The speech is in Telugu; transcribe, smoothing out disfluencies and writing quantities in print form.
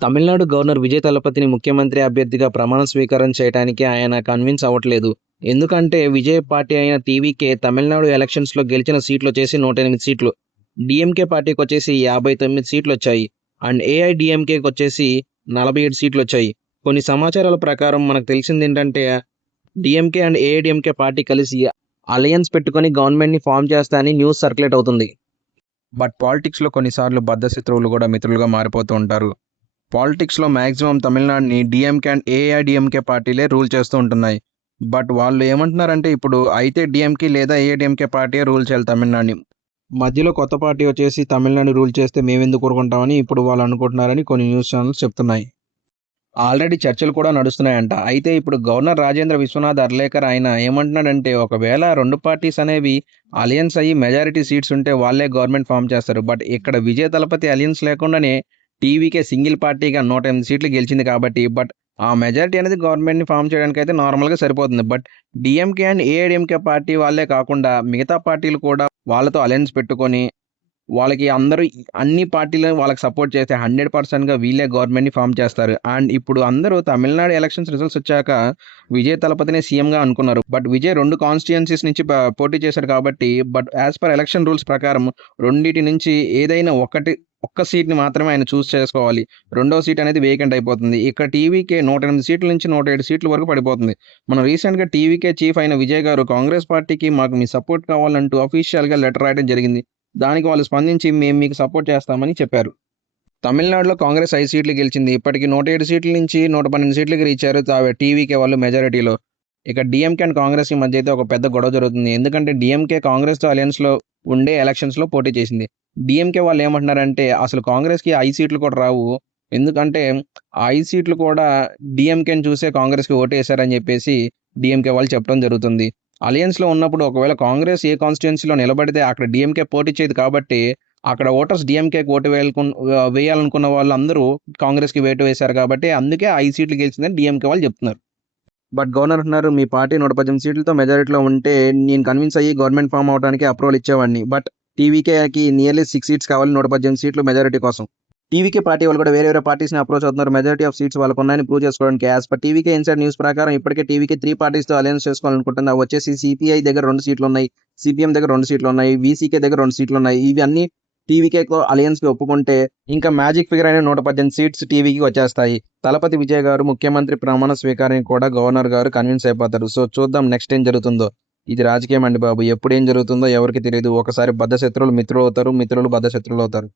తమిళనాడు గవర్నర్ విజయ్ తలపతిని ముఖ్యమంత్రి అభ్యర్థిగా ప్రమాణ స్వీకారం చేయడానికి ఆయన కన్విన్స్ అవ్వట్లేదు. ఎందుకంటే విజయ్ పార్టీ అయిన టీవీకే తమిళనాడు ఎలక్షన్స్‌లో గెలిచిన సీట్లొచ్చేసి 108 సీట్లు. డీఎంకే పార్టీకొచ్చేసి 59 సీట్లొచ్చాయి. అండ్ ఏఐడీఎంకేకొచ్చేసి 47 సీట్లొచ్చాయి. కొన్ని సమాచారాల ప్రకారం మనకు తెలిసిందేంటంటే డీఎంకే అండ్ ఏఐడీఎంకే పార్టీ కలిసి అలయన్స్ పెట్టుకొని గవర్నమెంట్‌ని ఫార్మ్ చేస్తా అని న్యూస్ సర్క్యులేట్ అవుతుంది. బట్ పాలిటిక్స్‌లో కొన్నిసార్లు బద్ధశత్రువులు కూడా మిత్రులుగా మారిపోతూ ఉంటారు. పాలిటిక్స్‌లో మాక్సిమం తమిళనాడుని డీఎంకే అండ్ ఏఐడీఎంకే పార్టీలే రూల్ చేస్తూ ఉంటున్నాయి. బట్ వాళ్ళు ఏమంటున్నారంటే ఇప్పుడు అయితే డీఎంకే లేదా ఏఐడీఎంకే పార్టీయే రూల్ చేయాలి తమిళనాడుని. మధ్యలో కొత్త పార్టీ వచ్చేసి తమిళనాడుని రూల్ చేస్తే మేమెందుకు ఊరుకుంటామని ఇప్పుడు వాళ్ళు అనుకుంటున్నారని కొన్ని న్యూస్ ఛానెల్స్ చెప్తున్నాయి. ఆల్రెడీ చర్చలు కూడా నడుస్తున్నాయంట. అయితే ఇప్పుడు గవర్నర్ రాజేంద్ర విశ్వనాథ్ అర్లేకర్ ఆయన ఏమంటున్నాడంటే ఒకవేళ 2 పార్టీస్ అనేవి అలయన్స్ అయ్యి మెజారిటీ సీట్స్ ఉంటే వాళ్ళే గవర్నమెంట్ ఫార్మ్ చేస్తారు. బట్ ఇక్కడ విజయ్ తలపతి అలయన్స్ లేకుండానే టీవీకే సింగిల్ పార్టీగా 108 సీట్లు గెలిచింది కాబట్టి ఆ మెజారిటీ అనేది గవర్నమెంట్‌ని ఫార్మ్ చేయడానికైతే నార్మల్‌గా సరిపోతుంది. But DMK and AIADMK party వాళ్ళే కాకుండా మిగతా పార్టీలు కూడా వాళ్ళతో అలయన్స్ పెట్టుకొని వాళ్ళకి అందరూ అన్ని పార్టీలు వాళ్ళకి సపోర్ట్ చేస్తే 100%గా వీళ్ళే గవర్నమెంట్‌ని ఫార్మ్ చేస్తారు. అండ్ ఇప్పుడు అందరూ తమిళనాడు ఎలక్షన్స్ రిజల్ట్స్ వచ్చాక విజయ్ తలపతినే సీఎంగా అనుకున్నారు. బట్ విజయ్ 2 కాన్స్టిట్యుయెన్సీస్ నుంచి పోటీ చేశాడు కాబట్టి but as per election rules ప్రకారం రెండిటి నుంచి ఏదైనా ఒక్క సీట్‌ని మాత్రమే ఆయన చూజ్ చేసుకోవాలి. రెండో సీట్ అనేది వేకెంట్ అయిపోతుంది. ఇక్కడ టీవీకే 108 సీట్ల నుంచి 107 సీట్ల వరకు పడిపోతుంది. మనం రీసెంట్‌గా టీవీకే చీఫ్ అయిన విజయ్ గారు కాంగ్రెస్ పార్టీకి మాకు మీ సపోర్ట్ కావాలంటూ అఫీషియల్‌గా లెటర్ రాయడం జరిగింది. దానికి వాళ్ళు స్పందించి మేము మీకు సపోర్ట్ చేస్తామని చెప్పారు. తమిళనాడులో కాంగ్రెస్ 5 సీట్లు గెలిచింది. ఇప్పటికి 107 సీట్ల నుంచి 112 సీట్లకి రీచారు టీవీకే వాళ్ళు మెజారిటీలో. ఇక డీఎంకే అండ్ కాంగ్రెస్‌కి మధ్య అయితే ఒక పెద్ద గొడవ జరుగుతుంది. ఎందుకంటే డీఎంకే కాంగ్రెస్‌తో అలయన్స్‌లో ఉండే ఎలక్షన్స్‌లో పోటీ చేసింది. డీఎంకే వాళ్ళు ఏమంటున్నారంటే అసలు కాంగ్రెస్‌కి 5 సీట్లు కూడా రావు. ఎందుకంటే ఆ 5 సీట్లు కూడా డీఎంకేని చూసే కాంగ్రెస్‌కి ఓటేశారని చెప్పేసి డీఎంకే వాళ్ళు చెప్పడం జరుగుతుంది. అలయన్స్‌లో ఉన్నప్పుడు ఒకవేళ కాంగ్రెస్ ఏ కాన్స్టిట్యుయెన్సీలో నిలబడితే అక్కడ డీఎంకే పోటీ చేయదు కాబట్టి అక్కడ ఓటర్స్ డీఎంకేకి వేయాలనుకున్న వాళ్ళందరూ కాంగ్రెస్‌కి వేటు వేశారు కాబట్టి అందుకే 5 సీట్లు గెలిచిందని డీఎంకే వాళ్ళు చెప్తున్నారు. బట్ గవర్నర్ అంటున్నారు మీ పార్టీ 118 సీట్లతో మెజారిటీలో ఉంటే నేను కన్విన్స్ అయ్యి గవర్నమెంట్ ఫార్మ్ అవ్వడానికి అప్రూవల్ ఇచ్చేవాడిని. బట్ టీవీకేకి నియర్లీ 6 సీట్స్ కావాలి 118 సీట్లు మెజారిటీ కోసం. టీవీకే పార్టీ వాళ్ళు కూడా వేరే వేరే పార్టీస్‌ని అప్రోచ్ అవుతున్నారు. మెజారిటీ ఆఫ్ సీట్స్ వాళ్ళకున్నాయని ప్రూవ్ చేసుకోవడానికి. As per TVK inside news ప్రకారం ఇప్పటికే టీవీకే 3 పార్టీస్‌తో అలయన్స్ చేసుకోవాలనుకుంటుంది. అవి వచ్చేసి సీపీఐ దగ్గర 2 సీట్లున్నాయి. సీపీఎం దగ్గర 2 సీట్లున్నాయి. వీసీకే దగ్గర 2 సీట్లున్నాయి. ఇవన్నీ టీవీకేతో అలయన్స్‌కి ఒప్పుకుంటే ఇంకా మ్యాజిక్ ఫిగర్ అయిన 118 సీట్స్ టీవీకి వచ్చేస్తాయి. తలపతి విజయ్ గారు ముఖ్యమంత్రి ప్రమాణ స్వీకారానికి కూడా గవర్నర్ గారు కన్విన్స్ అయిపోతారు. సో చూద్దాం నెక్స్ట్ ఏం జరుగుతుందో. ఇది రాజకీయం అండి బాబు. ఎప్పుడేం జరుగుతుందో ఎవరికీ తెలీదు. ఒకసారి బద్ధశత్రువులు మిత్రులవుతారు. మిత్రులు బద్ధశత్రువులవుతారు.